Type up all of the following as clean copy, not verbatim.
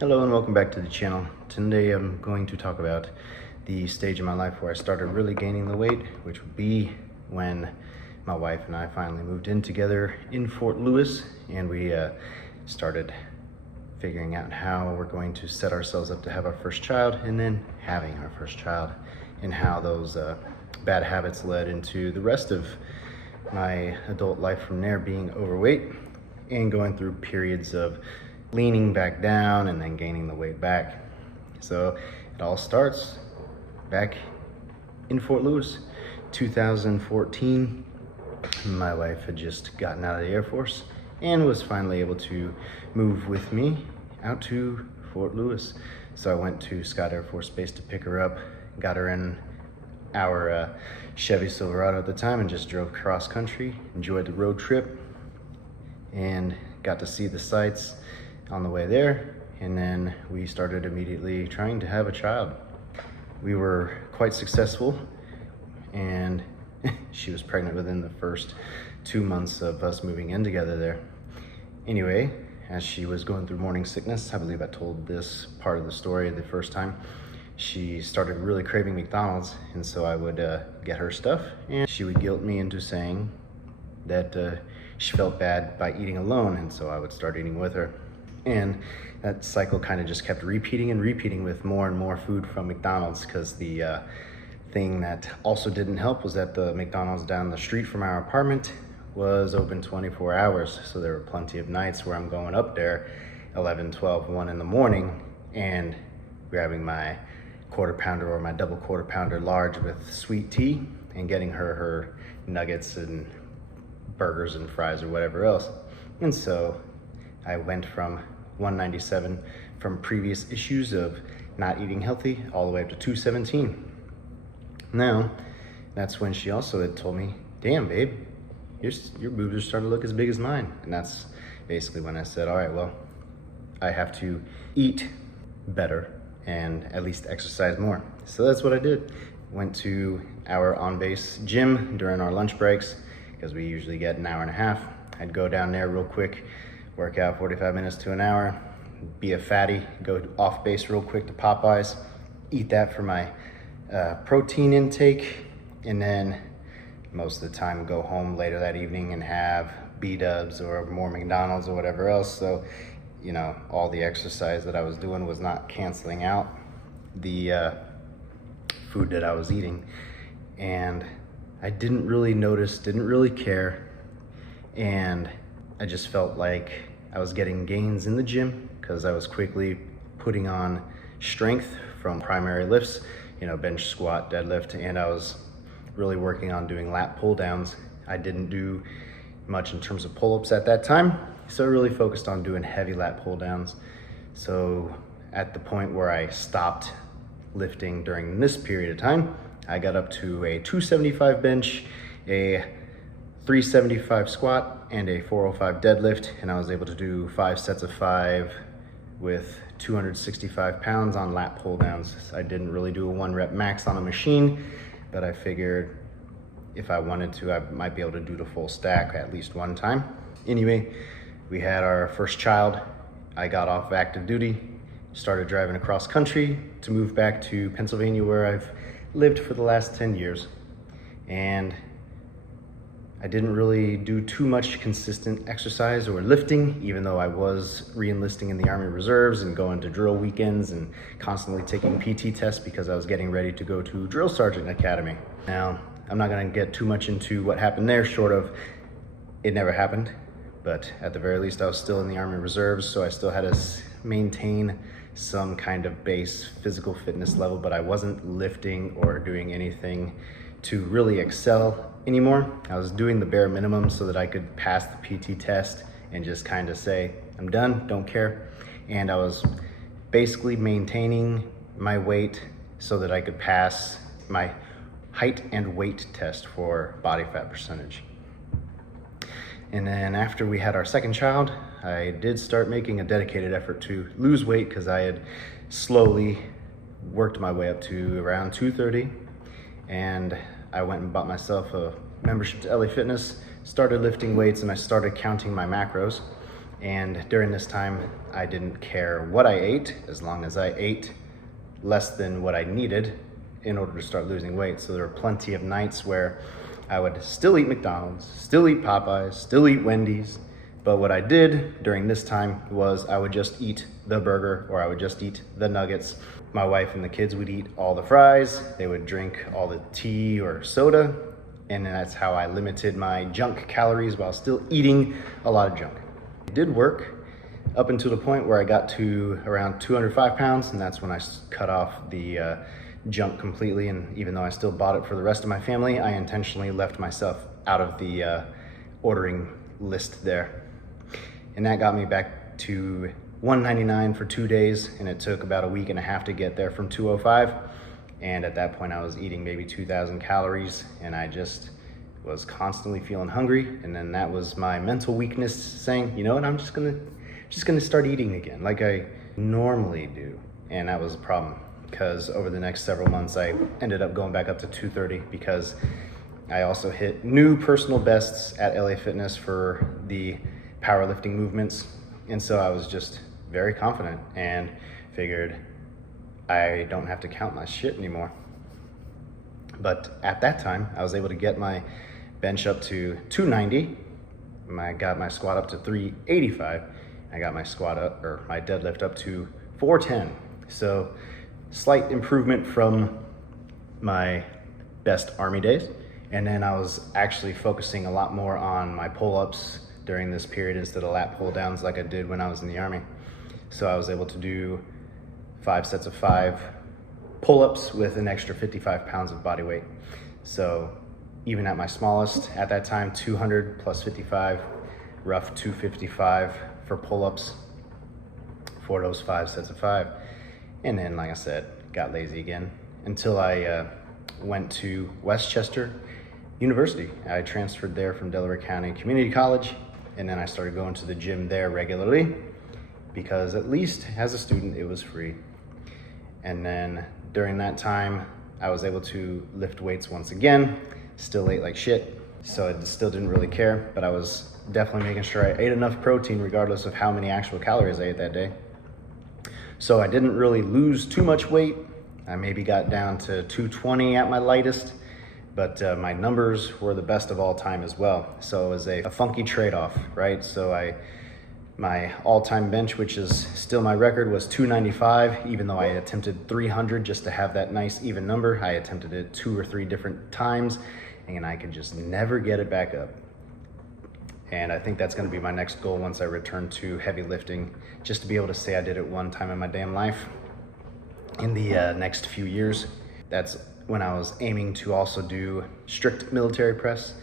Hello and welcome back to the channel. Today I'm going to talk about the stage in my life where I started really gaining the weight, which would be when my wife and I finally moved in together in Fort Lewis, and we started figuring out how we're going to set ourselves up to have our first child, and then having our first child, and how those bad habits led into the rest of my adult life from there, being overweight and going through periods of leaning back down and then gaining the weight back. So it all starts back in Fort Lewis, 2014. My wife had just gotten out of the Air Force and was finally able to move with me out to Fort Lewis. So I went to Scott Air Force Base to pick her up, got her in our Chevy Silverado at the time, and just drove cross country, enjoyed the road trip, and got to see the sights on the way there. And then we started immediately trying to have a child. We were quite successful, and she was pregnant within the first 2 months of us moving in together there. Anyway, as she was going through morning sickness, I believe I told this part of the story the first time, she started really craving McDonald's, and so I would get her stuff, and she would guilt me into saying that she felt bad by eating alone, and so I would start eating with her. And that cycle kind of just kept repeating and repeating with more and more food from McDonald's, because the thing that also didn't help was that the McDonald's down the street from our apartment was open 24 hours. So there were plenty of nights where I'm going up there 11, 12, 1 in the morning and grabbing my quarter pounder or my double quarter pounder large with sweet tea and getting her nuggets and burgers and fries or whatever else. And so I went from 197 from previous issues of not eating healthy all the way up to 217. Now, that's when she also had told me, damn babe, your boobs are starting to look as big as mine. And that's basically when I said, all right, well, I have to eat better and at least exercise more. So that's what I did. Went to our on-base gym during our lunch breaks, because we usually get an hour and a half. I'd go down there real quick, work out 45 minutes to an hour, be a fatty, go off base real quick to Popeyes, eat that for my protein intake, and then most of the time go home later that evening and have B-dubs or more McDonald's or whatever else. So, you know, all the exercise that I was doing was not canceling out the food that I was eating. And I didn't really notice, didn't really care, and I just felt like I was getting gains in the gym because I was quickly putting on strength from primary lifts, you know, bench, squat, deadlift, and I was really working on doing lat pull downs. I didn't do much in terms of pull-ups at that time, so I really focused on doing heavy lat pull downs. So at the point where I stopped lifting during this period of time, I got up to a 275 bench, a 375 squat, and a 405 deadlift, and I was able to do 5 sets of 5 with 265 pounds on lat pull downs. I didn't really do a 1 rep max on a machine, but I figured if I wanted to, I might be able to do the full stack at least one time. Anyway, we had our first child. I got off active duty, started driving across country to move back to Pennsylvania, where I've lived for the last 10 years. And I didn't really do too much consistent exercise or lifting, even though I was re-enlisting in the Army Reserves and going to drill weekends and constantly taking PT tests because I was getting ready to go to Drill Sergeant Academy. Now, I'm not gonna get too much into what happened there, short of it never happened, but at the very least I was still in the Army Reserves, so I still had to maintain some kind of base physical fitness level, but I wasn't lifting or doing anything to really excel anymore. I was doing the bare minimum so that I could pass the PT test and just kind of say, I'm done, don't care. And I was basically maintaining my weight so that I could pass my height and weight test for body fat percentage. And then after we had our second child, I did start making a dedicated effort to lose weight, because I had slowly worked my way up to around 230, and I went and bought myself a membership to LA Fitness, started lifting weights, and I started counting my macros. And during this time, I didn't care what I ate as long as I ate less than what I needed in order to start losing weight. So there were plenty of nights where I would still eat McDonald's, still eat Popeyes, still eat Wendy's. But what I did during this time was I would just eat the burger, or I would just eat the nuggets. My wife and the kids would eat all the fries. They would drink all the tea or soda. And that's how I limited my junk calories while still eating a lot of junk. It did work up until the point where I got to around 205 pounds, and that's when I cut off the junk completely. And even though I still bought it for the rest of my family, I intentionally left myself out of the ordering list there. And that got me back to 199 for 2 days, and it took about a week and a half to get there from 205. And at that point I was eating maybe 2,000 calories, and I just was constantly feeling hungry. And then that was my mental weakness saying, you know what, I'm just gonna start eating again like I normally do. And that was a problem, because over the next several months I ended up going back up to 230 because I also hit new personal bests at LA Fitness for the powerlifting movements. And so I was just very confident and figured I don't have to count my shit anymore. But at that time, I was able to get my bench up to 290. I got my squat up to 385. I got my my deadlift up to 410. So slight improvement from my best Army days. And then I was actually focusing a lot more on my pull-ups during this period instead of lat pull downs like I did when I was in the Army. So I was able to do 5 sets of 5 pull-ups with an extra 55 pounds of body weight. So even at my smallest at that time, 200 plus 55, rough 255 for pull-ups for those 5 sets of 5. And then, like I said, got lazy again until I went to Westchester University. I transferred there from Delaware County Community College, and then I started going to the gym there regularly because at least as a student it was free. And then during that time I was able to lift weights once again, still ate like shit, so I still didn't really care, but I was definitely making sure I ate enough protein regardless of how many actual calories I ate that day. So I didn't really lose too much weight. I maybe got down to 220 at my lightest, but my numbers were the best of all time as well. So it was a funky trade-off, right? So my all-time bench, which is still my record, was 295, even though I attempted 300 just to have that nice even number. I attempted it 2 or 3 different times, and I could just never get it back up. And I think that's gonna be my next goal once I return to heavy lifting, just to be able to say I did it one time in my damn life in the next few years. That's when I was aiming to also do strict military press.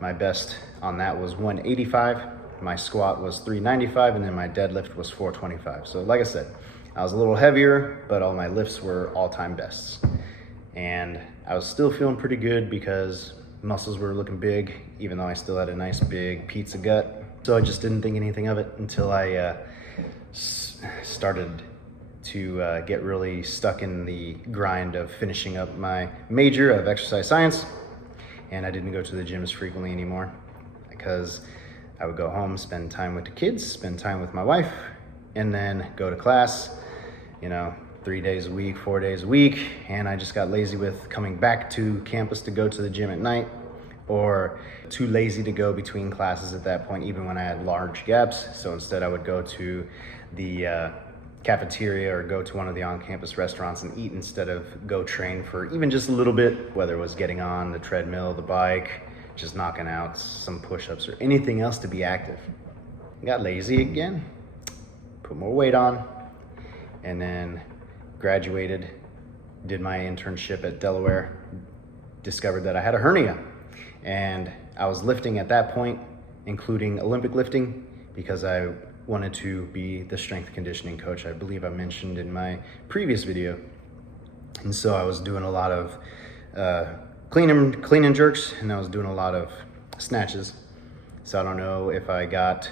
My best on that was 185. My squat was 395, and then my deadlift was 425. So like I said, I was a little heavier, but all my lifts were all-time bests. And I was still feeling pretty good because muscles were looking big, even though I still had a nice big pizza gut. So I just didn't think anything of it until I started to get really stuck in the grind of finishing up my major of exercise science. And I didn't go to the gym as frequently anymore because I would go home, spend time with the kids, spend time with my wife, and then go to class, 3 days a week, 4 days a week. And I just got lazy with coming back to campus to go to the gym at night, or too lazy to go between classes at that point, even when I had large gaps. So instead I would go to the cafeteria or go to one of the on-campus restaurants and eat instead of go train for even just a little bit, whether it was getting on the treadmill, the bike, just knocking out some push-ups or anything else to be active. Got lazy again, put more weight on, and then graduated, did my internship at Delaware, discovered that I had a hernia. And I was lifting at that point, including Olympic lifting, because I wanted to be the strength conditioning coach I believe I mentioned in my previous video. And so I was doing a lot of clean and jerks, and I was doing a lot of snatches. So I don't know if I got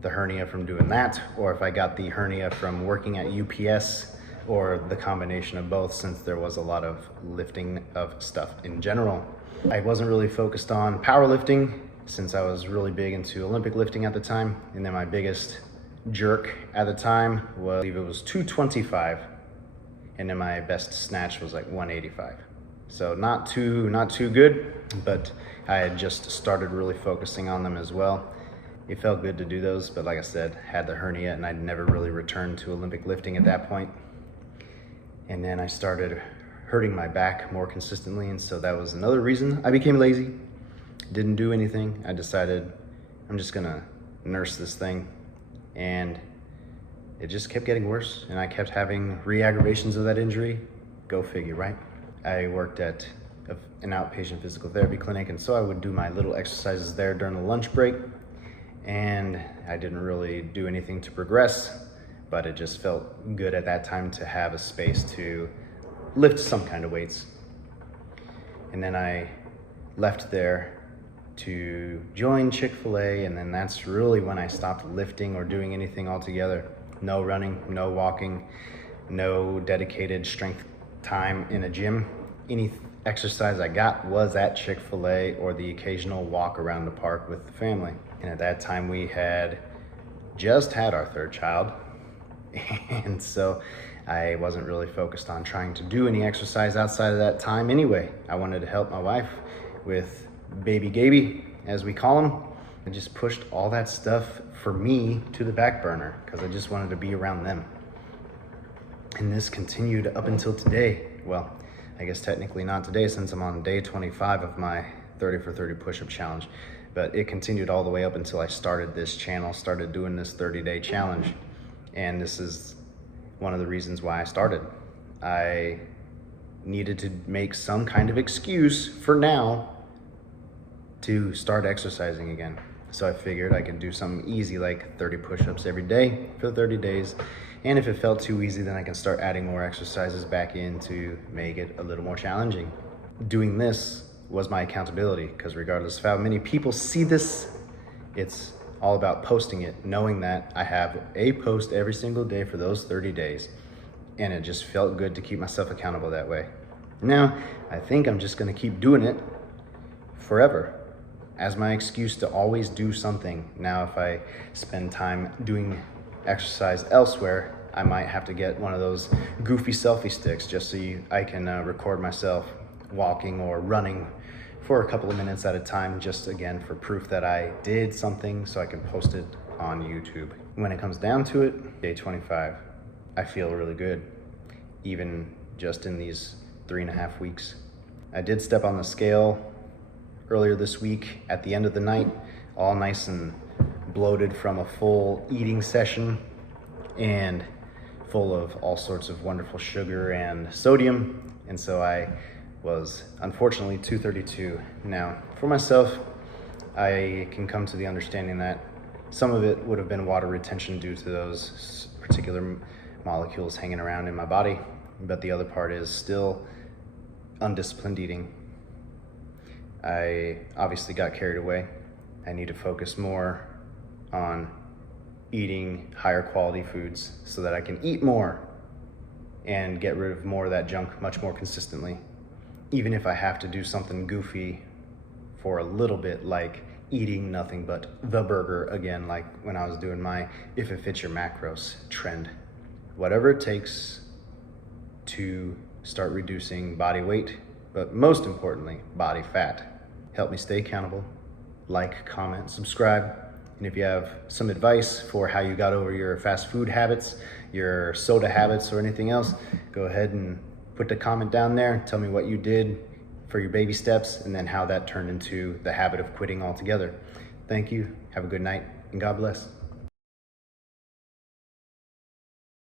the hernia from doing that, or if I got the hernia from working at UPS, or the combination of both, since there was a lot of lifting of stuff in general. I wasn't really focused on powerlifting since I was really big into Olympic lifting at the time. And then my biggest jerk at the time was, I believe it was 225. And then my best snatch was like 185. So not too good, but I had just started really focusing on them as well. It felt good to do those, but like I said, had the hernia and I'd never really returned to Olympic lifting at that point. And then I started hurting my back more consistently, and so that was another reason I became lazy. Didn't do anything. I decided I'm just gonna nurse this thing, and it just kept getting worse, and I kept having re-aggravations of that injury. Go figure, right? I worked at an outpatient physical therapy clinic, and so I would do my little exercises there during the lunch break, and I didn't really do anything to progress, but it just felt good at that time to have a space to lift some kind of weights. And then I left there to join Chick-fil-A, and then that's really when I stopped lifting or doing anything altogether. No running, no walking, no dedicated strength time in a gym. Any exercise I got was at Chick-fil-A or the occasional walk around the park with the family. And at that time we had just had our third child, and so I wasn't really focused on trying to do any exercise outside of that time anyway. I wanted to help my wife with baby Gaby, as we call him. I just pushed all that stuff for me to the back burner because I just wanted to be around them. And this continued up until today. Well, I guess technically not today since I'm on day 25 of my 30 for 30 push-up challenge, but it continued all the way up until I started this channel, started doing this 30-day challenge. And this is one of the reasons why I started. I needed to make some kind of excuse for now to start exercising again. So I figured I could do something easy like 30 push-ups every day for 30 days. And if it felt too easy, then I can start adding more exercises back in to make it a little more challenging. Doing this was my accountability, because regardless of how many people see this, it's all about posting it, knowing that I have a post every single day for those 30 days. And it just felt good to keep myself accountable that way. Now, I think I'm just gonna keep doing it forever as my excuse to always do something. Now, if I spend time doing exercise elsewhere, I might have to get one of those goofy selfie sticks just so I can record myself walking or running for a couple of minutes at a time, just again for proof that I did something so I can post it on YouTube. When it comes down to it, day 25, I feel really good, even just in these 3.5 weeks. I did step on the scale earlier this week at the end of the night, all nice and bloated from a full eating session and full of all sorts of wonderful sugar and sodium. And so I was unfortunately 232. Now, for myself, I can come to the understanding that some of it would have been water retention due to those particular molecules hanging around in my body, but the other part is still undisciplined eating. I obviously got carried away. I need to focus more on eating higher quality foods so that I can eat more and get rid of more of that junk much more consistently. Even if I have to do something goofy for a little bit, like eating nothing but the burger again, like when I was doing my if it fits your macros trend. Whatever it takes to start reducing body weight, but most importantly, body fat. Help me stay accountable. Like, comment, subscribe. And if you have some advice for how you got over your fast food habits, your soda habits, or anything else, go ahead and put the comment down there. Tell me what you did for your baby steps and then how that turned into the habit of quitting altogether. Thank you. Have a good night and God bless.